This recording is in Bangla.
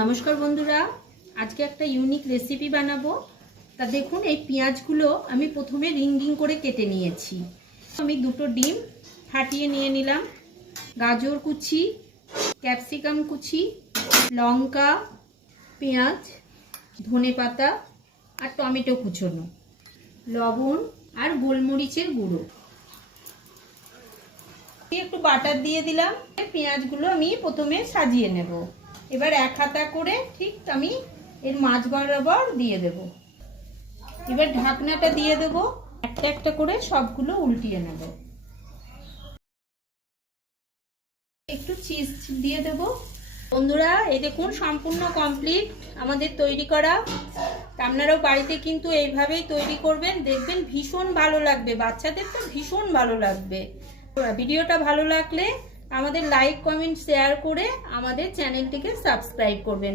নমস্কার বন্ধুরা, আজকে একটা ইউনিক রেসিপি বানাবো। তা দেখুন, এই পেঁয়াজগুলো আমি প্রথমে রিং রিং করে কেটে নিয়েছি। আমি দুটো ডিম ফাটিয়ে নিয়ে নিলাম, গাজর কুচি, ক্যাপসিকাম কুচি, লঙ্কা, পেঁয়াজ, ধনেপাতা আর টমেটো কুচোনো, লবণ আর গোলমরিচের গুঁড়ো, একটু বাটার দিয়ে দিলাম। পেঁয়াজগুলো আমি প্রথমে সাজিয়ে নেব। এবার এক হাতা করে ঠিক আমি এর মাঝ বরাবর দিয়ে দেব। এবার ঢাকনাটা দিয়ে দেব, একটা একটা করে সবগুলো উল্টিয়ে নেব। একটু চিজ দিয়ে দেব। বন্ধুরা, এই দেখুন সম্পূর্ণ কমপ্লিট আমাদের তৈরি করা। আপনারাও বাড়িতে কিন্তু এইভাবেই তৈরি করবেন, দেখবেন ভীষণ ভালো লাগবে, বাচ্চাদের তো ভীষণ ভালো লাগবে। ভিডিওটা ভালো লাগলে আমাদের লাইক, কমেন্ট, শেয়ার করে আমাদের চ্যানেলটিকে সাবস্ক্রাইব করবেন।